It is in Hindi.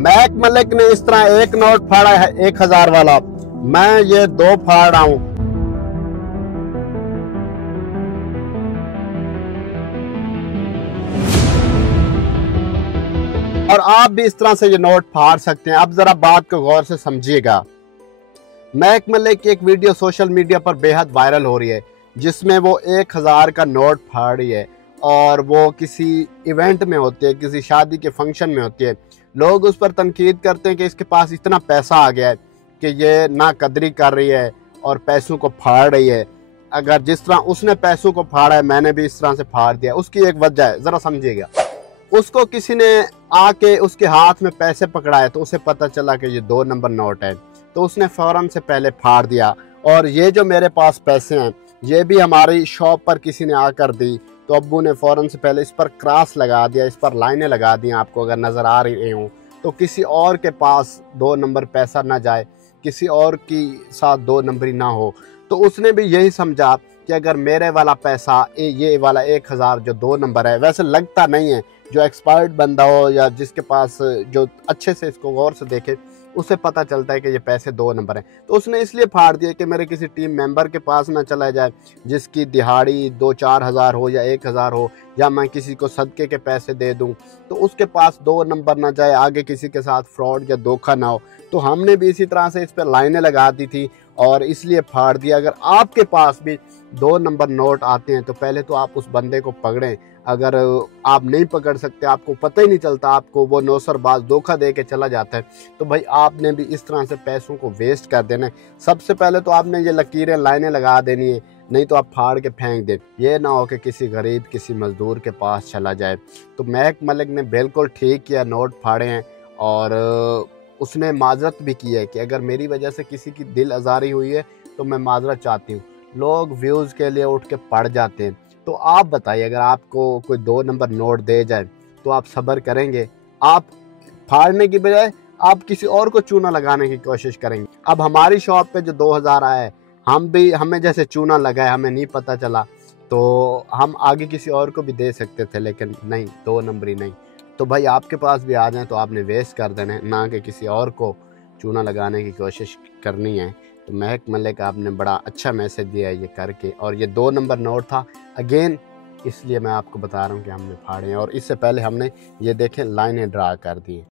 मैक मलिक ने इस तरह एक नोट फाड़ा है 1000 वाला, मैं ये 2 फाड़ रहा हूं। और आप भी इस तरह से ये नोट फाड़ सकते हैं। अब जरा बात को गौर से समझिएगा। मैक मलिक की एक वीडियो सोशल मीडिया पर बेहद वायरल हो रही है, जिसमें वो 1000 का नोट फाड़ रही है और वो किसी इवेंट में होती है, किसी शादी के फंक्शन में होती है। लोग उस पर तनकीद करते हैं कि इसके पास इतना पैसा आ गया है कि ये ना कदरी कर रही है और पैसों को फाड़ रही है। अगर जिस तरह उसने पैसों को फाड़ा है, मैंने भी इस तरह से फाड़ दिया। उसकी एक वजह है, ज़रा समझिएगा। उसको किसी ने आके उसके हाथ में पैसे पकड़ाए तो उसे पता चला कि ये 2 नंबर नोट है, तो उसने फ़ौरन से पहले फाड़ दिया। और ये जो मेरे पास पैसे हैं, ये भी हमारी शॉप पर किसी ने आकर दी, तो अब्बू ने फ़ौरन से पहले इस पर क्रॉस लगा दिया, इस पर लाइनें लगा दी। आपको अगर नज़र आ रही हों तो किसी और के पास 2 नंबर पैसा ना जाए, किसी और की साथ 2 नंबरी ना हो। तो उसने भी यही समझा कि अगर मेरे वाला पैसा ये वाला 1000 जो 2 नंबर है, वैसे लगता नहीं है, जो एक्सपर्ट बंदा हो या जिसके पास जो अच्छे से इसको गौर से देखे, उसे पता चलता है कि ये पैसे 2 नंबर हैं। तो उसने इसलिए फाड़ दिया कि मेरे किसी टीम मेंबर के पास ना चला जाए, जिसकी दिहाड़ी 2-4 हज़ार हो या 1000 हो, या मैं किसी को सदके के पैसे दे दूं तो उसके पास 2 नंबर ना जाए, आगे किसी के साथ फ्रॉड या धोखा ना हो। तो हमने भी इसी तरह से इस पर लाइनें लगा दी थी और इसलिए फाड़ दिया। अगर आपके पास भी 2 नंबर नोट आते हैं तो पहले तो आप उस बंदे को पकड़ें। अगर आप नहीं पकड़ सकते, आपको पता ही नहीं चलता, आपको वो नौसरबाज धोखा दे के चला जाता है, तो भाई आपने भी इस तरह से पैसों को वेस्ट कर देना है। सबसे पहले तो आपने ये लकीरें लाइनें लगा देनी है, नहीं तो आप फाड़ के फेंक दें। ये ना हो कि किसी गरीब किसी मजदूर के पास चला जाए। तो मैक मलिक ने बिल्कुल ठीक किया, नोट फाड़े हैं। और उसने माजरत भी की है कि अगर मेरी वजह से किसी की दिल आज़ारी हुई है तो मैं माजरत चाहती हूँ। लोग व्यूज़ के लिए उठ के पड़ जाते हैं। तो आप बताइए, अगर आपको कोई 2 नंबर नोट दे जाए तो आप सब्र करेंगे? आप फाड़ने की बजाय आप किसी और को चूना लगाने की कोशिश करेंगे। अब हमारी शॉप पे जो 2000 आया है, हमें जैसे चूना लगा है, हमें नहीं पता चला, तो हम आगे किसी और को भी दे सकते थे, लेकिन नहीं, 2 नंबरी नहीं। तो भाई आपके पास भी आ जाए तो आपने वेस्ट कर देना है, ना कि किसी और को चूना लगाने की कोशिश करनी है। तो महक मलिक, आपने बड़ा अच्छा मैसेज दिया है ये करके। और ये 2 नंबर नोट था अगेन, इसलिए मैं आपको बता रहा हूँ कि हमने फाड़े हैं। और इससे पहले हमने ये देखें लाइनें ड्रा कर दी।